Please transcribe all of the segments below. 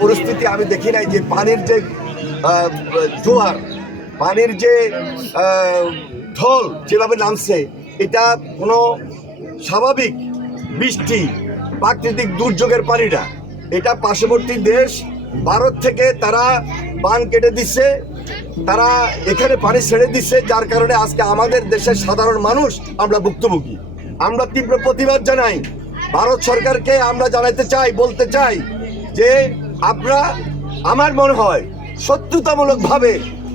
পরিস্থিতি আমি দেখি নাই যে পানির যে জোয়ার, পানির যে ঢল যেভাবে নামছে, এটা কোনো স্বাভাবিক বৃষ্টি প্রাকৃতিক দুর্যোগের পানি না। এটা পার্শ্ববর্তী দেশ ভারত থেকে তারা বাঁধ কেটে দিচ্ছে, তারা এখানে পানি ছেড়ে দিচ্ছে, যার কারণে আজকে আমাদের দেশের সাধারণ মানুষ আমরা ভুক্তভোগী। আমরা তীব্র প্রতিবাদ জানাই ভারত সরকারকে। আমরা জানাতে চাই, বলতে চাই যে আপনারা, আমার মনে হয় শত্রুতামূলকভাবে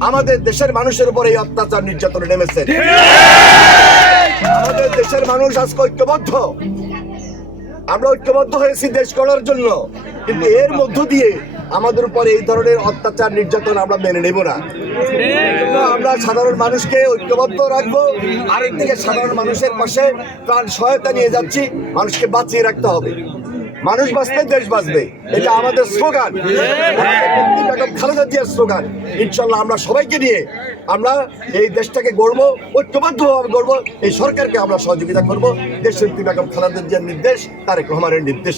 আমাদের দেশের মানুষের উপর এই অত্যাচার নির্যাতনে নেমেছে। আমাদের দেশের মানুষ আজকে ঐক্যবদ্ধ, আমরা ঐক্যবদ্ধ হয়েছি দেশ গড়ার জন্য, কিন্তু এর মধ্য দিয়ে আমাদের উপর এই ধরনের অত্যাচার নির্যাতন আমরা মেনে নেব না। আমরা সাধারণ মানুষকে ঐক্যবদ্ধ রাখবো, আরেকদিকে সাধারণ মানুষের পাশে প্রাণ সহায়তা নিয়ে যাচ্ছি। মানুষকে বাঁচিয়ে রাখতে হবে, মানুষ বাঁচবে দেশ বাঁচবে, এটা আমাদের স্লোগান, খালেদা জিয়ার স্লোগান। ইনশাল্লাহ আমরা সবাইকে নিয়ে আমরা এই দেশটাকে গড়বো, ঐক্যবদ্ধভাবে গড়বো। এই সরকারকে আমরা সহযোগিতা করবো। দেশের বেগম খালেদা জিয়ার নির্দেশ, তারেক রহমানের নির্দেশ।